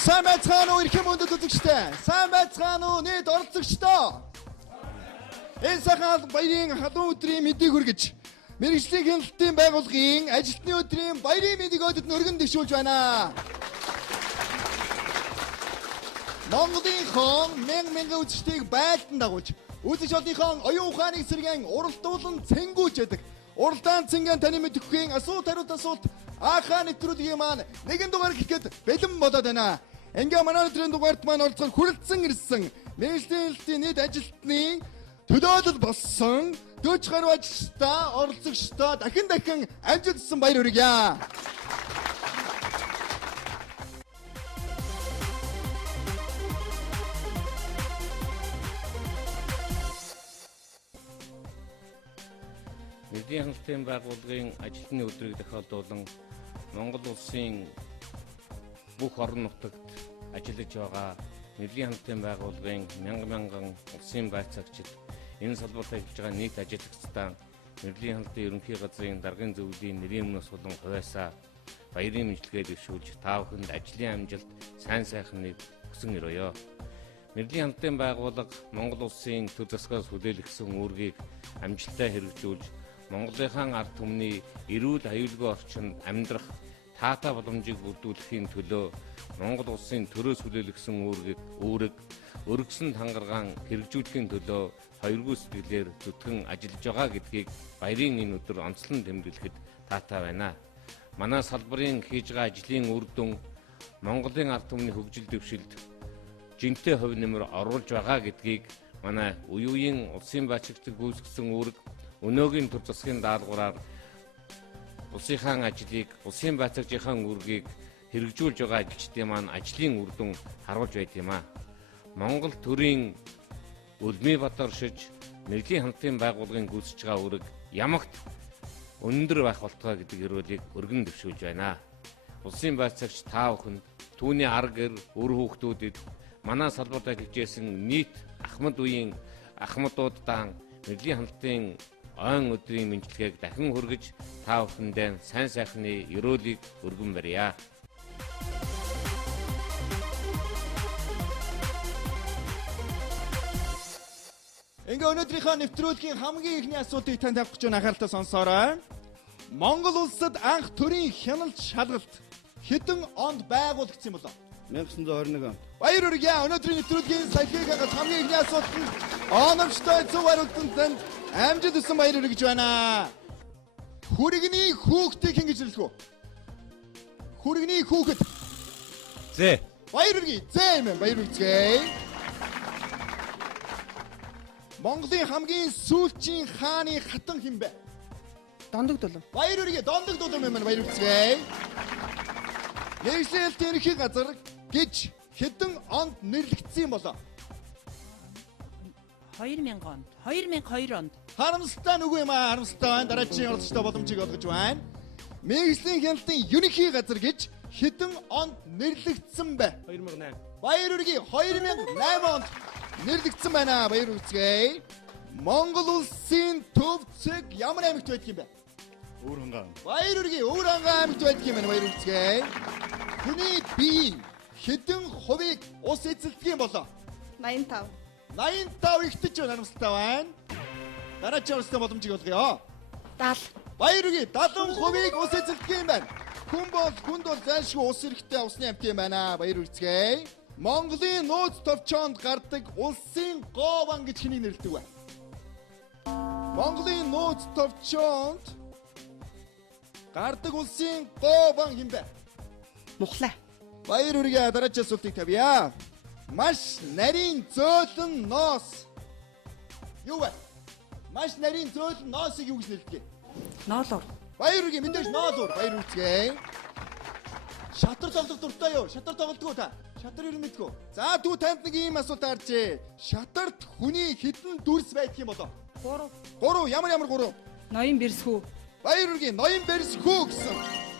Сайн байцгаана уу эрхэм өндөд үзэгчтэй. Сайн байцгаана уу нийт оролцогчдоо. Энэ сайхан баярын халуун өдрийн мэдээг хүргэж мэргэжлийн хяналтын байгууллагын ажилтны өдрийн баярын мэдээг өдөд өргөн дэвшүүлж байна. Монголын хон мянган үзэгчдийг байлдан дагуулж үзэгч одынхон оюун ухааныг сэргэн уралдуулан цэнгүүж яадаг. Уралдаан цэнгэн таны мэдэхгүй асуулт хариулт асуулт аахаа нэвтрүүлгийн маань нэгэн дугаар гэхэд бэлэн болоод байна. Ингээ манай өдрийн дугаарт маань оролцоход хүрэлцэн ирсэн мэргэжлийн хяналтын нийт ажилтны төлөөлөл болсон 40 гаруй ажилчдаа оролцогчдоо дахин амжилтсан баяр хүргье. Мэргэжлийн хяналтын байгууллагын ажилтны өдрийг тохиолдуулан Монгол улсын бүх орон нутагт ажиллаж байгаа мэргэжлийн хяналтын байгууллагын мянган улсын байцаагчид энэ салбарт ажиллаж байгаа нийт ажиллагчдаа мэргэжлийн хяналтын ерөнхий газрын даргын зөвлөлийн нэрийн өмнөөс болон хувьяасаа баярын мэдлэгээ дэвшүүлж та бүхэнд ажлын амжилт, сайн сайхныг хүсэн өрөөё. Мэргэжлийн хяналтын байгууллага Монгол улсын төр засгаас хүлээлгсэн үүргийг амжилттай хэрэгжүүлж Монголынхаа ард түмний эрүүл аюулгүй орчинд амьдрах таатай боломжийг бүрдүүлэхийн төлөө Монгол улсын төрөөс хүлээлгсэн үүрэг өргөсөнд хангаргаан хэрэгжүүлэхийн төлөө хоёргүй сэтгэлээр зүтгэн ажиллаж байгаа гэдгийг баярын энэ өдөр онцлон тэмдэглэхэд таатай байна. Манай салбарын хийж байгаа ажлын үр дүн Монголын ард түмний хөгжил дэвшилд жинтэй хувь нэмэр оруулж байгаа гэдгийг манай үеийн улсын байцаагчид гүйцэтгэсэн үүрэг өнөөгийн төр засгийн даалгавраар улсынхаа ажлыг, улсын байцаагчдын үүргийг хэрэгжүүлж байгаа ажилчдын маань ажлын үр дүн харуулж байт юм а. Монгол төрийн Улмий Баатар шиж мэргэжлийн хяналтын байгууллагын гүйцэж байгаа үүрэг ямагт өндөр байх болтугай гэдэг эрүүлгийг өргөн дэвшүүлж байна. Улсын байцаагч та бүхэнд түүний арга гэр өр хүүхдүүдэд манай салбарт ажиллаж байсан нийт ахмад үеийн ахмадуудаа мэргэжлийн хяналтын ойн өдрийн мэдлэгийг дахин хүргэж та бүхэндээ сайн сайхны өрөөлийг өргөн барья. Ингээ өнөөдрийнхөө нэвтрүүлгийн хамгийн ихний асуултыг танд тавих гэж анхааралтай сонсоорой. Монгол улсад анх төрийн хяналт шалгалт хэдэн онд байгуулагдсан болов? 1921 он. Баяр хүргье. Өнөөдрийн нэвтрүүлгийн саяхыг хагас хамгийн ихний асуулт нь оновчтой зөв хариултанд танд амжилт хүсэн баяр хүргэж байна. Хүргэний хүүхдийг хэн гэж нэрлэх вэ? Хүргэний хүүхэд. Зэ. Баяр хүргье. Зэ юм баяр хүргэе. Монголын хамгийн сүүлчийн хааны хатан хэн бэ? Дондог дулам. Баяр хүргье. Дондог дулам юм баяр хүргэе. Мэргэжлийн хяналтын ерөнхий газар гэж хэдэн онд нэрлэгдсэн болоо? 2000 онд. 2002 онд. Харамсалтай нүггүй юм аа. Харамсалтай байна. Дараагийн оролцогчтой боломжийг олгож байна. Мэргэжлийн хяналтын ерөнхий газар гэж хэдэн онд нэрлэгдсэн бэ? 2008. Баяр хүргье. 2008 онд нэрлэгдсэн байна. Баяр хүргэе. Монгол улсын төв зэг ямар аймагт байдаг юм бэ? Өвөрхангай. Баяр хүргье. Өвөрхангай аймагт байдаг юм байна. Баяр хүргэе. Хүний биеийн хэдэн хувийг ус эзэлдэг юм болоо? 85. 85 ихтэж байна. Харамсалтай байна. Дараагийн оролцогчтой боломжийг олгоё. 70. Баяр хүргье. 70% ус эзэлдэг юм байна. Хүнд бол зайлшгүй ус эрэхтэй усны амт юм байна. Баяр хүргэе. Монголын нууц товчоонд гардаг улсын гован гэж хэнийг нэрлэдэг вэ? Монголын нууц товчоонд гардаг улсын гован хэн бэ? Мухлаа. Баяр хүргье. Дараагийн асуултыг тавья. Маш нарийн зөөлөн ноос. Юу вэ? Маш нарийн зөөлөн ноосыг юу гэж нэрлэдэг? Ноолуур. Баяр хүргье. Мэдээж ноолуур. Баяр хүргэе. Шатар тоглох дуртай юу? Шатар тоглодгоо та? Шатар юу мэдгүй? За дүү танд нэг ийм асуулт харжээ. Шатарт хүний хэдэн дүрс байдаг юм болоо? 3. Ямар 3? Ноён бэрсхүү. Баяр хүргье. Ноён бэрсхүү гэсэн.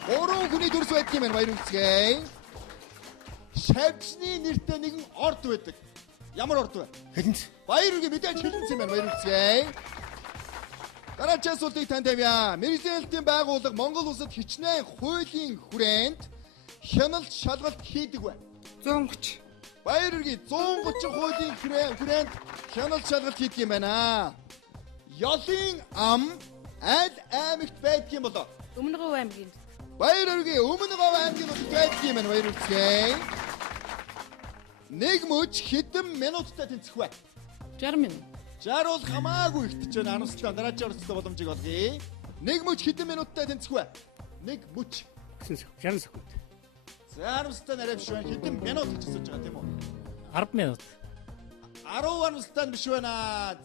3 хүний дүрс байдаг юм байна. Баяр хүргэе. Шавжны нэртэй нэгэн орд байдаг. Ямар орд вэ? Хэлэнц. Баяр хүргье. Мэдээж хэлэнц юм байна. Баяр хүргэе. Дараагийн асуултыг танд тавья. Мэргэжлийн хяналтын байгууллага Монгол улсад хичнээн хуулийн хүрээнд хяналт шалгалт хийдэг вэ? 130. Баяр үргээ 130 хуулийн хүрээнд хяналт шалгалт хийдэг юм байна. Ёлын ам аль аймагт байдаг юм болоо? Өмнөгөв аймгийн. Баяр үргээ Өмнөгов аймгийн нутагт байдаг юм байна. Баяр үргээ. Нэг мөч хэдэн минуттай тэнцэх вэ? 60 минут. 60 бол хамаагүй ихтэж байна. Анамстай дараагийн орцтой боломжийг олгоё. Нэг мөч хэдэн минуттай тэнцэх вэ? Нэг мөч 60 секунд. За анамстай нарийн биш байна. Хэдэн минут гэж асууж байгаа тийм үү? 10 минут. 10 анамстай биш байна.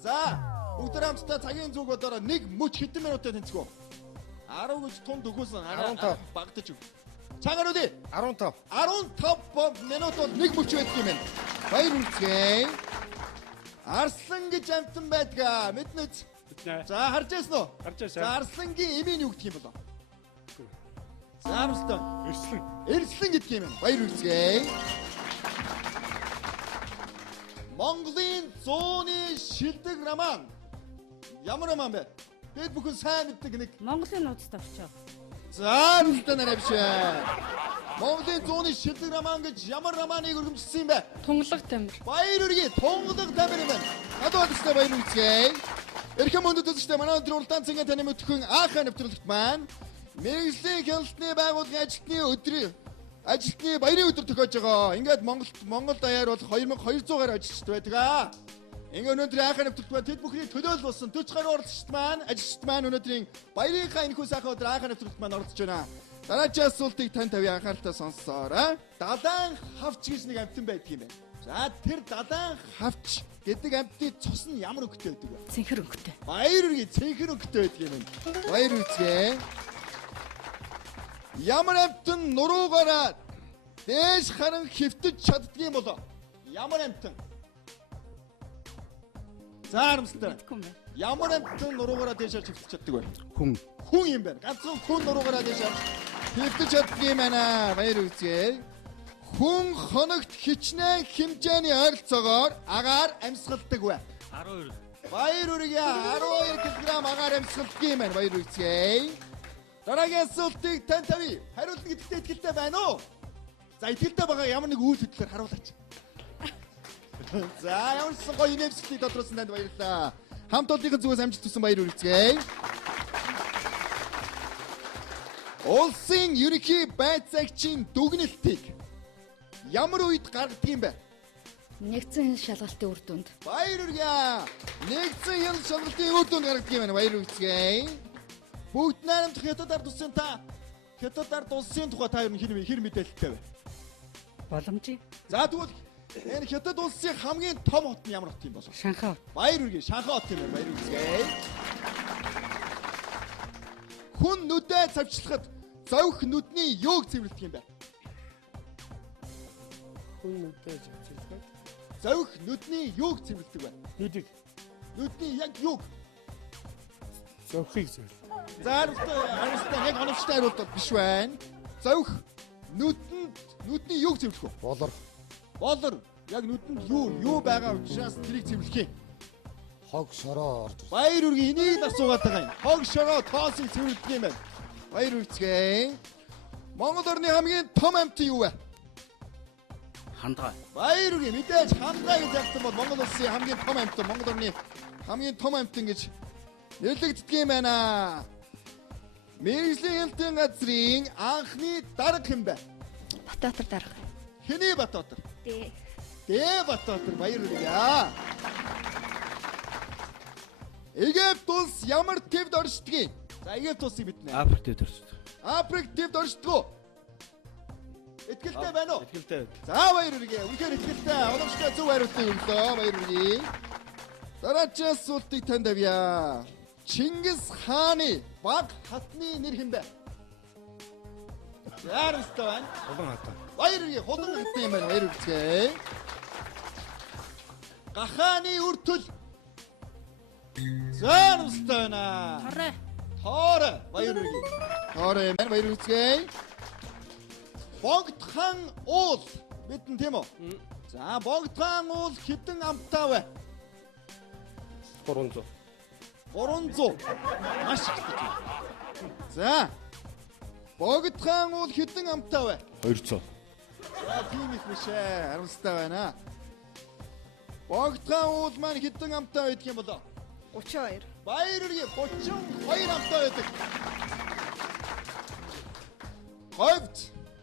За бүгд хамтдаа цагийн зүг бодороо нэг мөч хэдэн минуттай тэнцэх вэ? 10 гэж тунд өгөөсөн. 15. Багдаж өг. Цагаар үдээ. 15. 15 минут бол нэг мөч байдаг юм байна. Баяр үргэлжлэе. Арслан гэж амтан байдгаа. Мэднэ үз. За харж байсан уу? Харж байсан. За арслангийн эмийн юу гэх юм болоо? За амстан. Эрслэн. Эрслэн гэдэг юм байна. Баяр үргэлжлэе. Монголын зууны шилдэг роман. Ямар роман бэ? Бид бүхэн сайн мэддэг нэг. Монголын нууцтай очоо. За амстан нарай биш. Монголын зууны шилдэг роман гэж ямар романыг өргөмжсөн юм бэ? Тунгалаг тамир. Баяр үргээ тунгалаг тамир юм байна. Надад өстэй баяр үргэлжлэе. Эрхэм мөндөд өстэй манай өндөр уралдаан цэнгийн таны мэдхүн аахаа нэвтрүүлэгт маань мэргэжлийн хяналтны байгууллагын ажилтны баярын өдөр тохиож байгаа. Ингээд Монгол даяар бол 2200 гаруй ажилчид байдаг. Ингээд өнөөдрийн аахаа нэвтрүүлэгт маань тэд бүхний төлөөл болсон 40 гаруй оролцогчд маань ажилчид маань өнөөдрийн баярынхаа энэхүү сайхан өдөр аахаа нэвтрүүлэгт маань оролцож байна. Дараагийн асуултыг тань тавья анхааралтай сонсоорой. Далайн хавч гэж нэг амьтан байдаг юм байна. За тэр далайн хавч гэдэг амьтны цус нь ямар өнгөтэй байдаг вэ? Цэнхэр өнгөтэй. Баяр үргээ цэнхэр өнгөтэй байдаг юм байна. Баяр үргээ. Ямар амьтан нуруугаараа дээш харан хөвтөж чаддгийм болоо? Ямар амьтан? За харамсалтай. Мэдгүй юм байна. Ямар амьтан нуруугаараа дээш харж хөвтөж чаддаг вэ? Хүн. Хүн юм байна. Ганцхан хүн нуруугаараа дээш харж хөвтөж чаддаг юм байна. Баяр үргээ. Хүн хоногт хичнээн хэмжээний ойролцоогоор агаар амьсгалдаг вэ? 12. Баяр үргээ 12 кг агаар амьсгалдаг юм байна. Баяр үргээ. Дараагийн асуултыг тань тавья. Хариулна гэдэгтээ итгэлтэй байна уу? За итгэлтэй байгаа ямар нэг үйл хөдлөлөөр харуулаач. За ямар ч гоё инээмсэглэлийг тодруулсан танд баярлалаа. Хамт олонныхын зүгээс амжилт хүсэн баяр үргэлжлэе. Улсын ерөнхий байцаагчийн дүгнэлтийг ямар үед гаргадаг юм бэ? Нэгдсэн шалгалтын үр дүнд. Баяр үргээ. Нэгдсэн хяналт шалгалтын үр дүнд гаргадаг юм байна. Баяр үргэлжлэе. Бүгд найрамдах хятад ард улсын тухай та хэр мэдээлэлтэй вэ? Боломжийг. За тэгвэл энэ хятад улсын хамгийн том хот нь ямар хот юм бол? Шанхай. Баяр үргээ Шанхай хот юм байна. Баяр үргээ. Хүн нүдээ цавчлахад зовх нүдний юуг цэвэрлэдэг юм бэ? Хүн нүдээ зовчлоход Зовх нүдний юуг цэвэрлэдэг вэ? нүдийг Нүдний яг юуг? зовхыг зөв. За харамстай яг оновчтой хариулт биш байна. Зовх нүдний юуг цэвэрлэх вэ? Болор. Болор яг нүдэнд юу байгаа учраас тэрийг цэвэрлэх юм. Хог шороо орж. Баяр үргээ энийг асуугаад байгаа юм. Хог шороо тоосыг цэвэрлэх юм байна. Баяр үргээ. Монгол орны хамгийн том амьтан юу вэ? Хандгай. Баяр үргээ мэдээж хандгай гэж ярьсан бол Монгол улсын хамгийн том амьтан, Монгол орны хамгийн том амьтан гэж нэрлэгддэг юм байна. Мэргэжлийн хяналтын газрын анхны дарга хэн бэ? Батбаатар дарга. Хэний Батбаатар? Дээ. Батбаатар баяр үргээ. Египт улс ямар твд оршдгийг? За Египт улсыг мэднэ. Африкт төрсөн. Африк твд оршдог уу? Итгэлтэй байна уу? Итгэлтэй. За баяр үргээ. Үнэхээр итгэлтэй. Оновчтой зөв хариултыг өглөө. Баяр үргээ. Дараагийн асуултыг танд авъя. Чингис хааны баг хатны нэр хэн бэ? Яарстай байна. Улан хатан. Баяр үргээ. Хулан хатны юм байна. Баяр үргээ. Гахааны үртөл. Заарстай байна. Хорой. Тоорой. Баяр үргээ. Тоорой юм байна. Баяр үргээ. Богдхан уул мэдэн тийм үү? За Богдхан уул хэдэн амттай вэ? 300. 300. Маш их гэж. За Богдхан уул хэдэн амттай вэ? 200. Тийм их биш ээ. Харамсалтай байна. Богдхан уул маань хэдэн амтай байдаг юм болоо? 32. Баяргийн 32 амтай байдаг. Говьд.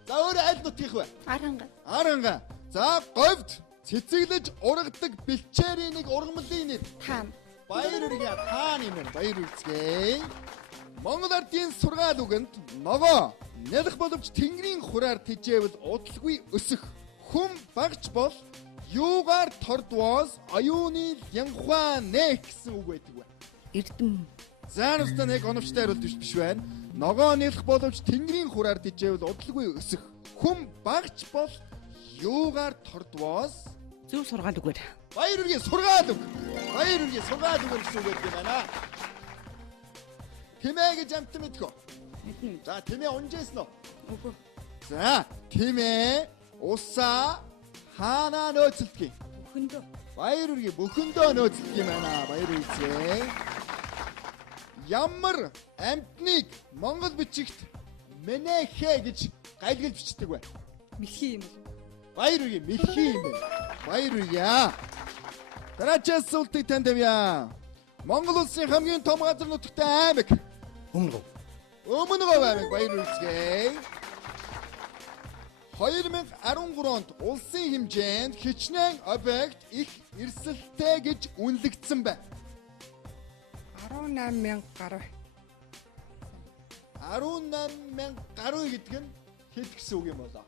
За өөрөө аль нутгийнх вэ? Аранга. Аранга. За говьд цэцэглэж ургадаг бэлчээрийн нэг ургамлын нэр. Таан. Баяргийн таан юм байна. Баяр үзьгээ. Монгол ардын сургаал үгэнд ногоо нялх боловч тэнгэрийн хураар тижээвэл удалгүй өсөх хүм багч бол юугаар тордвоос аюуны янхва нэ гэсэн үг байдаг ба. Эрдэм. За нүстэ нэг оновчтой хариулт биш байна. Ногоо нялх боловч тэнгэрийн хураар тижээвэл удалгүй өсөх хүм багч бол юугаар тордвоос Зөв сургаал үгээр. Баяргийн сургаал үг. Баяргийн сургаал үг гэсэн үг гэдэг юм байна. Тэмээ гэж амт мэдхөө. Мэднэ. За тэмээ унжээсэн үү? Үгүй. За тэмээ усаа хаана нөөцөлдөг юм? Бүхэндөө. Баяргийн бүхэндөө нөөцөлдөг юм байна. Баяр үзье. Ямар амтныг монгол бичигт мэнэхэ гэж гайлгал бичдэг вэ? Мэлхий юм. Баяргийн мэлхий юм байна. Баяргийа. Дараагийн асуултыг танд авъя. Монгол улсын хамгийн том газар нутагтай аймаг. Өмнөгов. Өмнөгов аймаг баяр үзье. 2013 онд улсын хэмжээнд хичнээн объект их эрсдэлтэй гэж үнэлэгдсэн байна. 18,000 гаруй. 18,000 гаруй гэдэг нь хэд гэсэн үг юм болоо?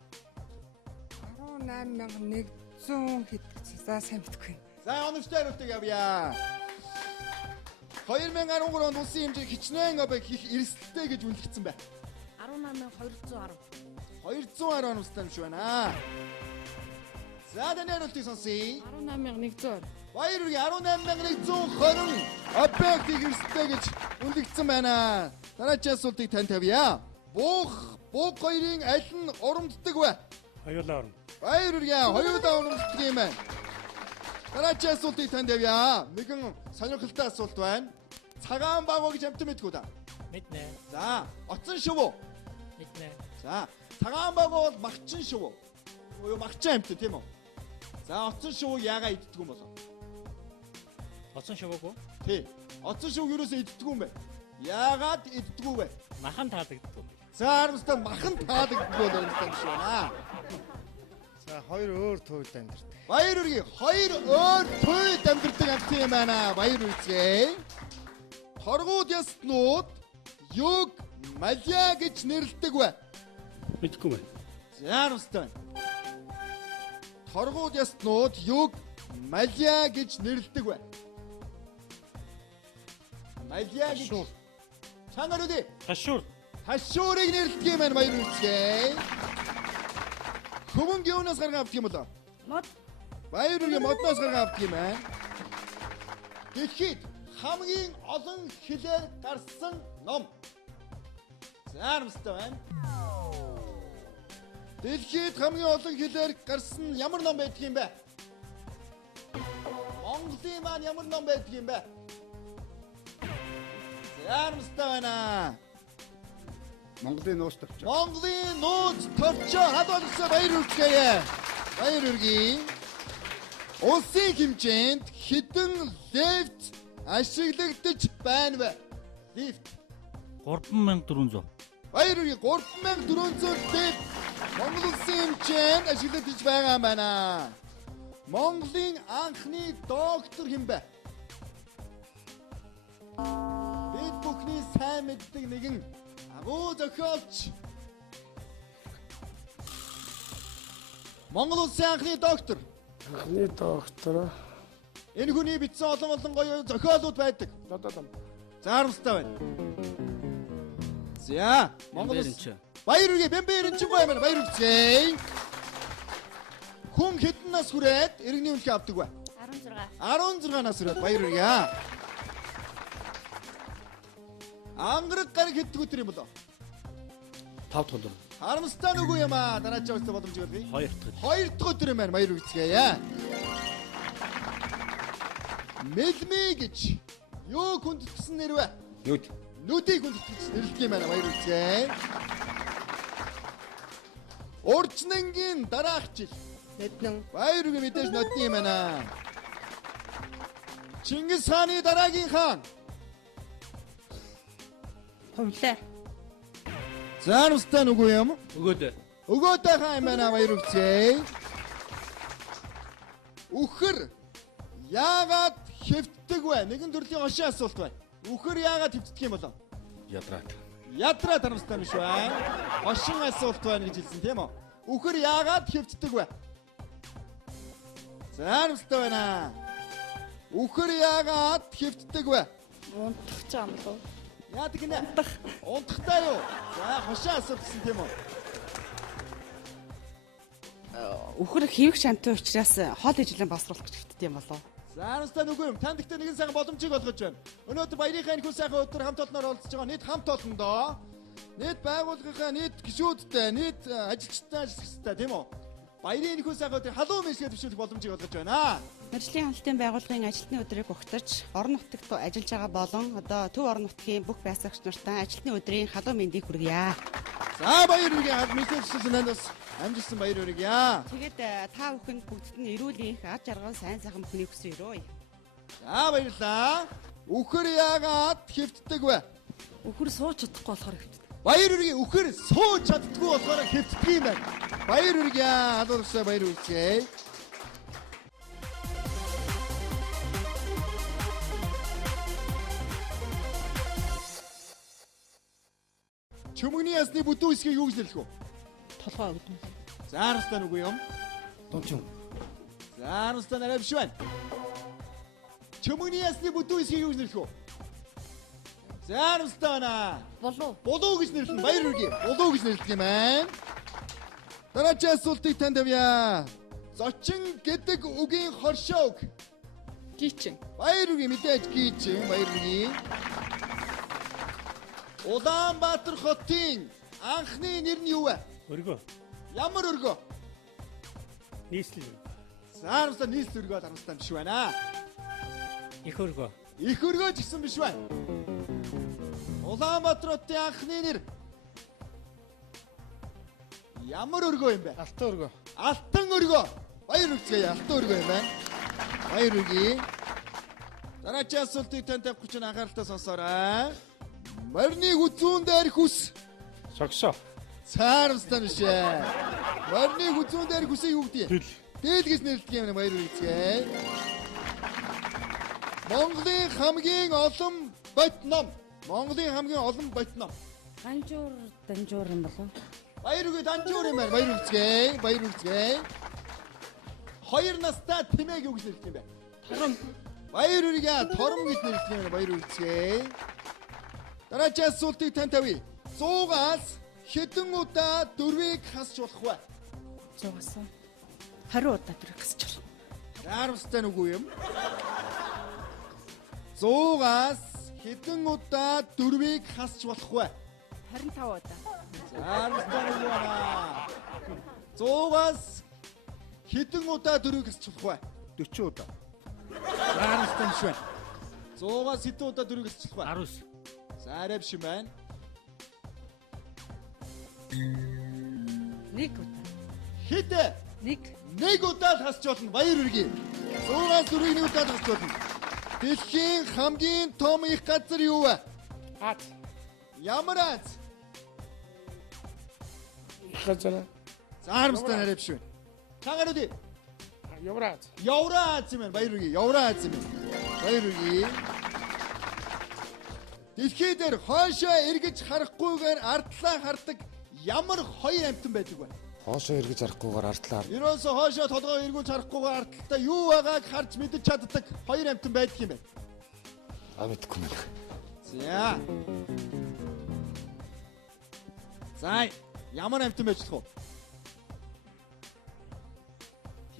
18,100 хэд гэсэн. За сайн мэдгүй. За оновчтой хариултыг авъя. 2013 онд улсын хэмжээ хичнээн объект их эрсдэлтэй гэж үнэлэгдсэн байна. 18210. 210 оновчтой юм шиг байна. За таны хариултыг сонсъё. 18100. Баяргийн 18,120 объект их эрсдэлтэй гэж үнэлэгдсэн байна. Дараагийн асуултыг танд тавья. Буух хоёрын аль нь урамддаг вэ? Хоёулаа орно. Баяргийн хоёулаа урамддаг юм байна. Дараагийн асуултыг танд тавья. Нэгэн сонирхолтой асуулт байна. Цагаан багва гэж амт мэдгүй да. Мэднэ. За, оцон шувуу. Мэднэ. За, цагаан багва бол магчин шувуу. Юу магчин амт тийм үү? За, оцон шувуу яагаад иддэг юм болов? Оцон шувууг Тий. Оцон шувуу юусоо иддэг юм бэ? Яагаад иддэг вэ? махан таалагддаг юм. За, харамстай махан таалагддаг бол харамстай юм шиг байна. За хоёр өөр туйлд амьдэрдэг. Баяргийн хоёр өөр туйд амьдэрдэг амт юм байна. Баяр үзье. Торгууд яснууд юг малия гэж нэрлэдэг вэ? Мэдгүй байна. За, харамстай. Торгууд яснууд юг малия гэж нэрлэдэг вэ? Малия гэж. Чангаар үди. Хашуур. Хашуурыг нэрлэдэг юм байна. Баяр үзье. Хөвөн геонос гаргаа авдаг юм болоо? Мод. Баяргийн модноос гаргаа авдаг юм байна. Дэлхийд хамгийн олон хэлээр гарсан ном. Зарамстай байна. Дэлхийд хамгийн олон хэлээр гарсан ямар ном байдаг юм бэ? Монголын маань ямар ном байдаг юм бэ? Зарамстай байна. Монголын нууц төвч. Монголын нууц товчоо хадгалсан баяр үргэлжлэе. Баяр үргэлжлэе. Улсын хэмжээнд хэдэн лифт ашиглагдаж байна вэ? Лифт. 3400. Баяр үргэлжлэе 3400 лифт Монгол улсын хэмжээнд ашиглагдаж байгаа юм байна. Монголын анхны доктор хэн бэ? Бид бүхний сайн мэддэг нэгэн агуу зохиолч. Монгол улсын анхны доктор. Анхны доктор. Энэ хүний бичсэн олон гоё зохиолууд байдаг. За харамстай байна. За Монгол баяр үргээ бэмбэрэн чи гоё юм байна. Баяр үргээ. Хүн хэдэн нас хүрээд иргэний үнэлгээ авдаг вэ? 16. 16 нас хүрээд баяр үргээ. Ангараг гараг хэддэг өдөр юм болоо? 5 дахь өдөр. Харамстай нүгүү юм аа. Дараагийн өстө боломж өгье. 2 дахь. 2 дахь өдөр юм байна. Баяр үргэлжлэе. Мэлми гэж юу хүндэтгсэн нэр вэ? Нүд. Нүдийг хүндэтгсэн нэрлэдэг юм байна. Баяр үргэлжлэе. Уржнангийн дараах жил. Ноднон. Баяр үргээ мэдээж нодны юм байна. Чингис хааны дараагийн хаан. Хувлаа. За нүстэн үгүй юм. Өгөөд. Өгөөдөө хаан юм байна баяр үргцээ. Үхэр яагаад хэвтдэг вэ? Нэгэн төрлийн хошин асуулт байна. Үхэр яагаад хэвтдэг юм болов? Ядраад. Ядраа тарамстай биш бай. Хошин асуулт байна гэж хэлсэн тийм үү? Үхэр яагаад хэвтдэг вэ? За нүстэй байна. Үхэр яагаад хэвтдэг вэ? Унтах ч юм болов. Яадаг гинэ? Унтахтай юу? За хошин асуулт гэсэн тийм үү? Үхэр хэвэг шантай учраас хол ижлэн боловсруулах гэж хэвтдэг юм болов. За нүстэй нүгүй юм. Танд ихтэй нэгэн сайхан боломжийг олгож байна. Өнөөдөр баярынхаа энэ хүн сайхан өдөр хамт олноор оролцож байгаа. Нийт хамт олон доо. Нийт байгууллагынхаа нийт гишүүдтэй, нийт ажилчтай ажигчтай тийм үү? Баярын энэ хүн сайхан өдрийн халуун мэсгээ төвшүүлэх боломжийг олгож байна. Мэргэжлийн хамтын байгууллагын ажилтны өдрийг ухтарч, орон нутагт ажиллаж байгаа болон одоо төв орон нутгийн бүх байцаагч нартай ажилтны өдрийн халуун мэндийг хүргье. За баяр үргийн мэсгээ төвшүүлсэн нас амжилтсан баяр үргье. Тэгээд та бүхэнд бүгдд нь эрүүл энх ар жаргал сайн сайхан бүхнийг хүсье. За баярлаа. Үхэр яагаад хэвтдэг вэ? Үхэр сууч чадахгүй болохоор хэвтдэг. Баяр үргийн үхэр сууж чаддгүй болохоор хэвтдэг юм байна. Баяр үргье. Халуурсаа баяр үргье. Чөмгөний ясны бүдүүн хэсгийг юу гэж нэрлэх вэ? Толгой өгдөн. За настай нүгүй юм. Дунчин. За настай нарай биш байна. Чөмгөний ясны бүдүүн хэсгийг юу гэж нэрлэх вэ? За настай байна. Болов. Болоо гэж нэрлэн баяр үргээ. Болоо гэж нэрлэх юм байна. Дараагийн асуултыг танд авъя. Зочин гэдэг үгийн хоршоог. Гичин. Баяр үргээ мэдээж гийчин баяр үргээ. Улаанбаатар хотын анхны нэр нь юу вэ? Өргөө. Ямар өргөө? Нийслэл. За настай нийслэл өргөө дарамстай биш байна. Их өргөө. Их өргөө ч гэсэн биш байна. Улаанбаатар хотын анхны нэр. Ямар өргөө юм бэ? Алтан өргөө. Алтан өргөө. Баяр үргэе. Алтан өргөө юм байна. Баяр үргэе. Дараагийн асуултыг танд авах гэж анхааралтай сонсоорой. Морины хүзүүн дээр хүс. Согсоо. Цаармстай нишээ. Морины хүзүүн дээр хүсээ юу гэдэг? Дэл. Дэл гэж нэрлэдэг юм баяр үргэе. Монголын хамгийн олон бот ном. Монголын хамгийн олон бот ном. Данжуур юм болов. Баяр үргэе данжуур юм байна. Баяр үргэе. Баяр үргэе. Хоёр настай тэмээг юу гэж нэрлэдэг юм бэ? Тором. Баяр үргэе. Тором гэж нэрлэдэг юм баяр үргэе. Дараагийн асуултыг танд авъя. 100-аас хэдэн удаа дөрвийг хасч болох вэ? 100-аас 20 удаа дөрөв гисч болно. Яармстай нүгүй юм. 100-аас хэдэн удаа дөрвийг хасч болох вэ? 25 удаа. Яармстай нүгүй байна. 100-аас хэдэн удаа дөрвийг хасч болох вэ? 40 удаа. Яармстай биш байна. 100-аас хэдэн удаа дөрвийг хасч болох вэ? 19. За арай биш юм байна. 1 удаа. Хэд? 1. Нэг удаа хасч болно. Баяр үргээ. 100-аас дөрвийг нэг удаа хасч болно. Дэлхийн хамгийн том их газар юу вэ? Аз. Ямар аз? Газар. Заармстай арай биш байна. Чагаар үди. Евраз. Евраз юм байна. Баяр үргээ. Евраз юм байна. Баяр үргээ. Дэлхий дээр хойшоо эргэж харахгүйгээр ардлаа хардаг ямар хоёр амьтан байдаг вэ? Хоошоо эргэж харахгүйгээр ардлаар. Ерөөсөө хойшоо толгоо эргүүлж харахгүйгээр ардталтаа юу байгааг харж мэдэж чаддаг хоёр амьтан байдаг юм байна. Мэдгүй юм. За. За, ямар амьтан байж болох вэ?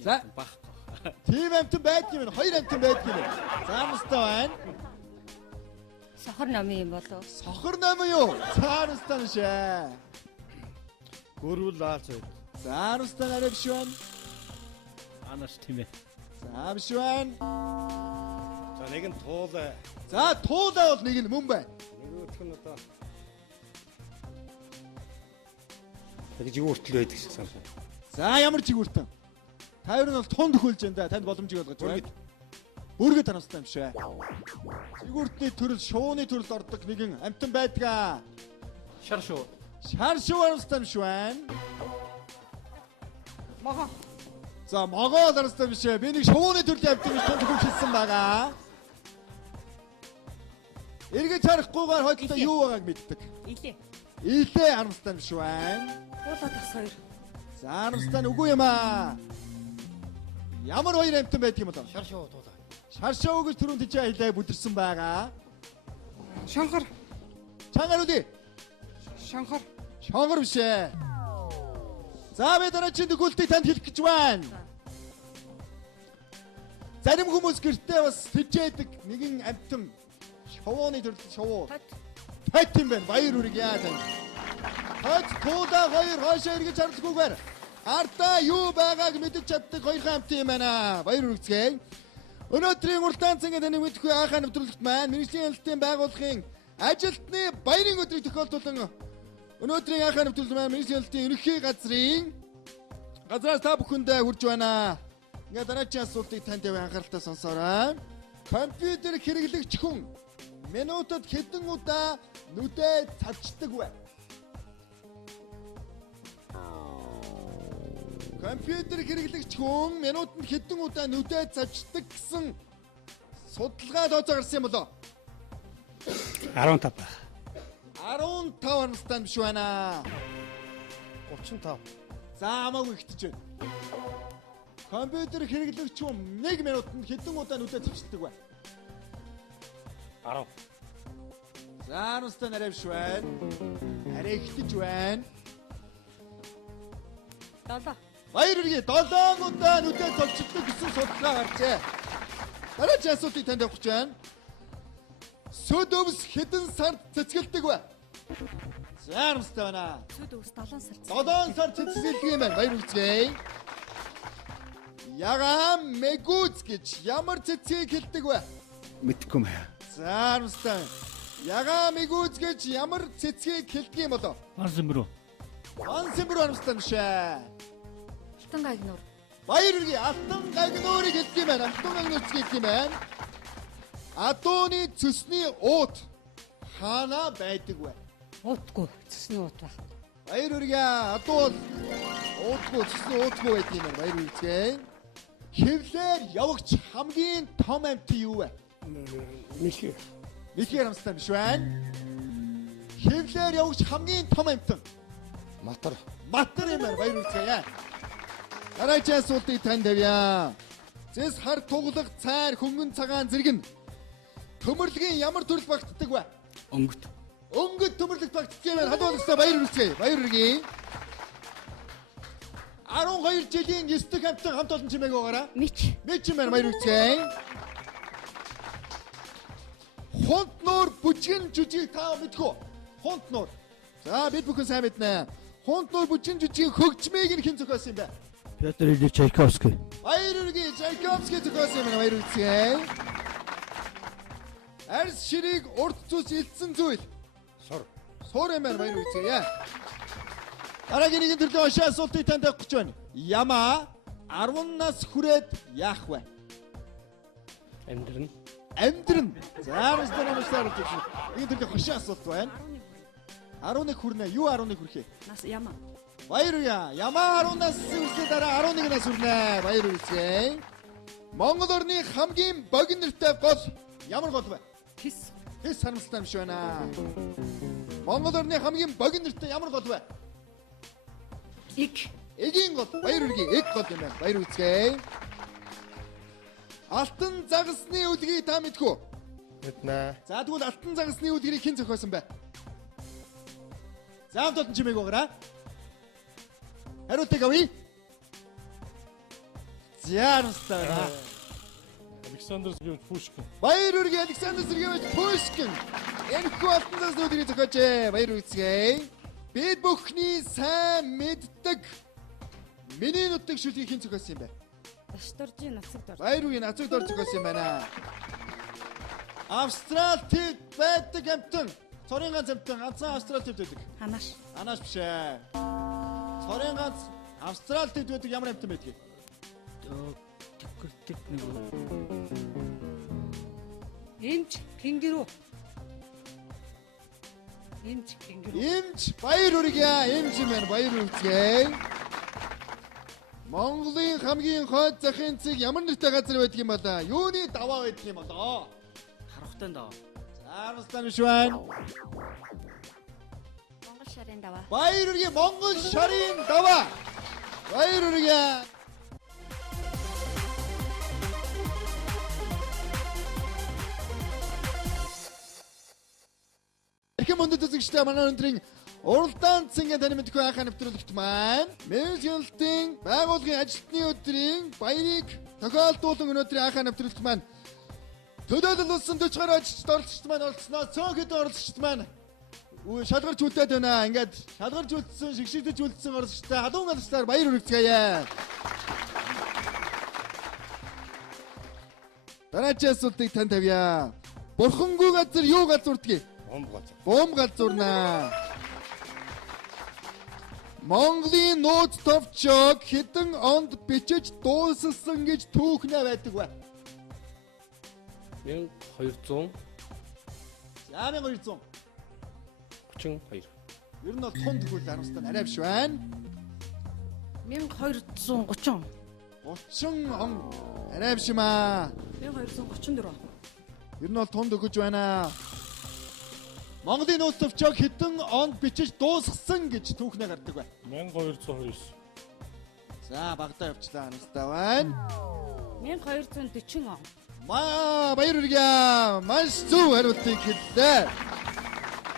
За, Багхгүй. тийм амьтан байдаг юм байна. Хоёр амьтан байдаг юм байна. За, мустай байна. Сохор номын юм болов. Сохор ном юу? Цаарстан шээ. Гөрвөл лаац байд. Цаарстан арай биш байна. Анаш тийм ээ. За биш байна. За нэг нь туулаа. За туулаа бол нэг нь мөн байна. Нөгөөх нь одоо Тэгж юу хүртэл байдаг шиг санагдав. За ямар жигүүртэн. Та хоёр нь бол тунд хөлж энэ танд боломжийг олгож байна. Бүргэд харамстай юм шээ. Жигүүртний төрөл шууны төрөлд ордог нэгэн амтан байдгаа. Шар шүү. Шар шуу харамстай юм шүү байна. Могоо. За могоо харамстай юм шээ. Би нэг шууны төрлийн амтан гэж тунд хөлж хэлсэн байгаа. Эргэж харахгүйгээр хойдолтой юу байгааг мэддэг. Илээ. Илээ харамстай юм шүү байна. Уулаад бас хоёр. За харамстай нь үгүй юм аа. Ямар хоёр амтан байдаг юм бол? Шар шуу дуулаа. Шаршаа гэж түрүүн тийчээ хэлээ бүдэрсэн байгаа. Шонхор. Чангаар үди. Шонхор. Шонгор биш ээ. За би дараагийн төгөлтийг танд хэлэх гэж байна. Зарим хүмүүс гэртээ бас тэжээдэг нэгэн амтан шовооны төрөл шовоо. Тат юм байна. Баяр үрэг яа тань. Хойд туула хоёр хойшоо эргэж харлахгүйгээр ардаа юу байгааг мэдэж чаддаг хоёрхан амтан юм байна. Баяр үрэгцгээе. Өнөөдрийн уралдаан цэнгээ таны мэдхгүй анхаа нэвтрүүлэгт маань мэргэжлийн хяналтын байгууллагын ажилтны баярын өдрийг тохиолдуулан өнөөдрийн анхаа нэвтрүүлэг маань мэргэжлийн хяналтын ерөнхий газраас та бүхэндээ хүрж байна. Ингээ дараагийн асуултыг танд яваа анхааралтай сонсоорой. Компьютер хэрэглэгч хүн минутад хэдэн удаа нүдээ цавчдаг вэ? Компьютер хэрэглэгч хүн минутанд хэдэн удаа нүдээ цавчдаг гэсэн судалгаа тооцоо гарсан юм болоо? 15 байх. 15 харамстай биш байна. 35. За хамаагүй ихтэж байна. Компьютер хэрэглэгч хүн 1 минутанд хэдэн удаа нүдээ цавчдаг вэ? 10. За харамстай нарай биш байна. Арай ихтэж байна. 7. Баяр үргээ 7 удаа нүдээ цавчдаг гэсэн судалгаа гарчээ. Дараагийн асуултыг танд авах гэж байна. Сүд өвс хэдэн сард цэцгэлдэг вэ? За харамстай байна. Сүд өвс 7 сар. 7 сар цэцгэлдэг юм байна. Баяр үргээ. Ягаан мэгүүц гэж ямар цэцгийг хэлдэг вэ? Мэдхгүй маяа. За харамстай. Ягаан мэгүүц гэж ямар цэцгийг хэлдэг юм болоо? Орсон бөрөө. Ансэмбэр харамстай мшээ. Алтан гагнуур. Баяр үргээ алтан гагнуурыг хэлдэг юм байна. Алтан гагнуурч хэлдэг юм байна. Адууны цэсний уут хаана байдаг вэ? Уутгүй, цэсний уут баг. Баяр үргээ адуу уутгүй цэсний уутгүй байдаг юм байна. Баяр үргээ. Хэвлэр явагч хамгийн том амьтан юу вэ? Мэлхий. Мэлхий харамстай биш байна. Хэвлэр явагч хамгийн том амьтан Матар. Матар юм байна. Баяр үргээ. Дараагийн асуултыг танд авъя. Зэс хар туглах цайр хөнгөн цагаан зэрэг нь төмөрлөгийн ямар төрөл багтдаг вэ? Өнгөт. Өнгөт төмөрлөгт багтдаг юм байна. Хадгалсаа баяр үргэлжлэе. Баяр үргэлжлэе. 12 жилийн 9 дэх амтан хамт олон чимээг байгаараа. Мич. Мич юм байна. Баяр үргэлжлэе. Хунт нуур бүжгэн жүжиг та мэдхүү. Хунт нуур. За бид бүхэн сайн мэднэ. Хунт нуур бүжгэн жүжигийн хөгжмийг нь хэн зохиосон юм бэ? Петр Ильич Чайковский. Баяр үргэлжлэе. Чайковский зохиосон юм байна. Баяр үргэлжлэе. Арс ширийг урд зүс илтсэн зүйл. Сур. Сур юм байна. Баяр үргэлжлэе. Дараагийн нэгэн төрлийн ошоо асуултыг танд авах гэж байна. Ямаа 10 нас хүрээд яах вэ? Амьдрын. Амьдрын. За харамстай гэж. Нэгэн төрлийн ошоо асуулт байна. 11 хүрнэ. Юу 11 хүрэхээ? Нас яма. Баяр үргэлжлэе. Ямаа 10 нас хүрсээ дараа 11 нас хүрнэ. Баяр үргэлжлэе. Монгол орны хамгийн богинортой гол ямар гол вэ? Тис. Тэс харамстай юм шиг байна. Монгол орны хамгийн богинортой ямар гол вэ? Иг. Эгийн гол. Баяр үргэлжлэе. Эг гол юм байна. Баяр үргэлжлэе. Алтан загасны үлгийг та мэдхүү? Мэднэ. За тэгвэл алтан загасны үлгийг хэн зохиосон бэ? За хамт олон чимээг байгаараа. Хариултыг авъя. Зяарстай байна. Александр Сергеевич Пушкин. Баяр үргэлжлэе Александр Сергеевич Пушкин. Энэхүү алтан загасны үлгийг зохиожээ. Баяр үргэлжлэе. Бид бүхний сайн мэддэг миний нутаг шүлгийг хэн зохиосон юм бэ? Дашторжийн нацаг дор. Баяр үргэлжлэе нацаг дор зохиосон юм байна. Австрал тивд байдаг амтан. Цорын ганц амтан ганцхан австрал тивд байдаг. Ханаш. Анаас биш ээ. Цорын ганц Австралид байдаг ямар амтан байдгийг? Тэгвэрдэг нэг. Эмч кенгуру. Эмч кенгуру. Эмч баяр хүргье. Эмч юм байна. Баяр хүргэе. Монголын хамгийн хойд захын цэг ямар нэртэй газар байдаг юм бол юуны даваа байдаг юм болоо? Харахтай даа. За Армстан биш байна. Монгол шарын даваа. Баяр хүргье. Монгол шарын даваа. Баяр хүргье. Эрхэм өндөд үзэгчтэй манай өндрийн уралдаан цэнгийн таны мэдгүй анхаа нэвтрүүлэгт маань Мэргэжлэлтийн байгууллагын ажилтны өдрийн баярыг тохиолдуулан өнөөдрийн анхаа нэвтрүүлэгт маань төлөөлөл болсон 40 гаруй ажилчид оролцогчд маань оролцсноо цөөхөд оролцогчд маань шалгарч үлдээд байна. Ингээд шалгарч үлдсэн, шигшигдэж үлдсэн оролцогчтой халуун галстаар баяр хүргэцгээе. Дараагийн асуултыг танд тавья. Бурхангүй газар юу газурдгийг? Бомб газурнаа. Монголын нууц товчог хэдэн онд бичиж дууссан гэж түүхнээ байдаг вэ? 1200 Яамын 200. 32. Ер нь бол тун төгөл Армстан арай биш байна. 1230. 30 он арай биш юм аа. 1234. Ер нь бол тун төгөж байна. Монголын нууц товчог хэдэн онд бичиж дуусгасан гэж түүхнээ гардаг бай. 1229. За багтаа явчлаа Армстан байна. 1240 он. Баяр хүргье. Маш зөв хариултыг хэллээ.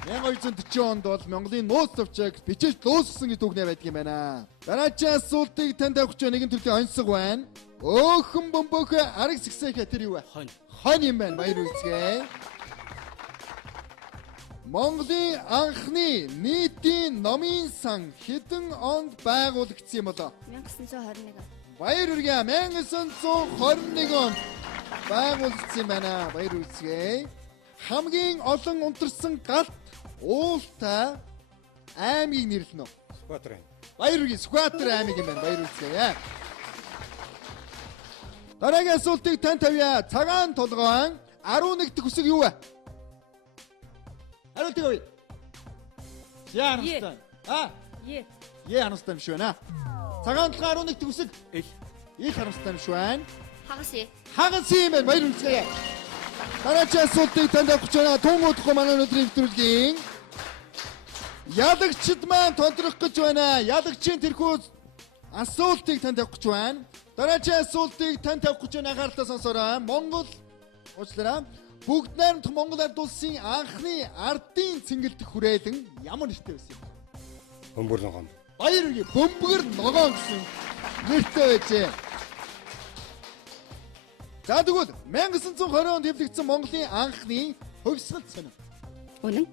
1240 онд бол Монголын нууц товчог бичиж дуусгасан гэж түүхнээ байдаг юм байна. Дараагийн асуултыг танд авах гэж нэгэн төрлийн онцлог байна. Өөхөн бөмбөөх арга сэгсээх тэр юу вэ? Хонь юм байна. Баяр хүргэе. Монголын анхны нийтийн номын сан хэдэн онд байгуулагдсан юм болоо? 1921. Баяр хүргье. 1921 онд байгуулагдсан юм байна. Баяр хүргэе. Хамгийн олон унтарсан галт уултай аймгийг нэрлэнэ үү? Скватрын. Баяр хүргье. Скватер аймаг юм байна. Баяр хүргэе. Дараагийн асуултыг тань тавья. Цагаан толгойн 11 дэх үсэг юу вэ? Хариултыг авъя. Яарнастай. Яарнастай биш байна. Цагаан толгойн 11 дэх үсэг. Их харамстай биш байна. Хагас. Хагас юм байна. Баяр хүргэе. Дараагийн асуултыг танд авах гэж байна. Тун удахгүй манай өнөөдрийн нэвтрүүлгийн ялагчид маань тодорхой гэж байна. Ялагчийн тэрхүү асуултыг танд авах гэж байна. Дараагийн асуултыг танд авах гэж байна. Анхааралтай сонсоорой. Монгол уучлаарай. Бүгд найрамдах Монгол ард улсын анхны ардын цэнгэлдэх хүрээлэн ямар нэртэй байсан юм? Бөмбөр ногоон. Баяр хүргэе. Бөмбөр ногоон гэсэн нэртэй байжээ. За тэгвэл 1920 онд хэвлэгдсэн Монголын анхны хувьсгал сонин.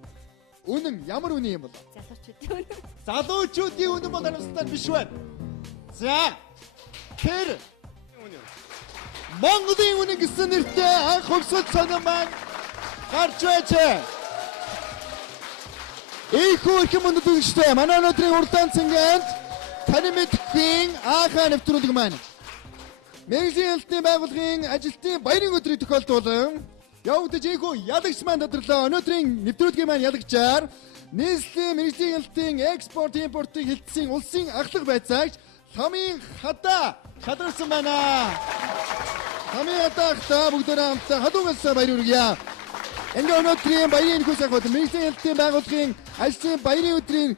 Үнэн ямар үнэн юм бол? Залуучуудын үнэн. Залуучуудын үнэн бол Армстан биш байна. За тэр Монголын үнэн гэсэн нэртэй анх хувьсгал сонин маань гарч байжээ. Ийхүү их мөндөд үзэгчтэй манай өнөөдрийн уралдаан цэнгэнд таны мэдхийн анхаа нэвтрүүлэг маань Мэргэжлэлтийн байгууллагын ажилтны баярын өдрийг тохиолдуулан явагдаж ийхүү ялагч маань тодорлоо. Өнөөдрийн нэвтрүүлгийн маань ялагчаар нийслэлийн мэргэжлэлтийн экспорт импортыг хилцсэн улсын ахлах байцаагч Ламын хадаа шадарсан байна. Ламын хадаа бүгдээрээ хамтдаа халуугаас баяр хүргье. Ингээ өнөөдрийн баярын хүсэх хот мэргэжлэлтийн байгууллагын ажилтны баярын өдрийн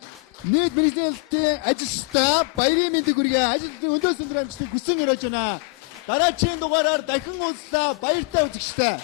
нийт мэргэжлэлтийн ажилчдаа баярын мэндийг хүргье. Ажилтны өндөөс өндөр амжилтыг хүсэн өрөөж байна. Дараагийн дугаараар дахин уулзлаа. Баяртай үзэгчтэй.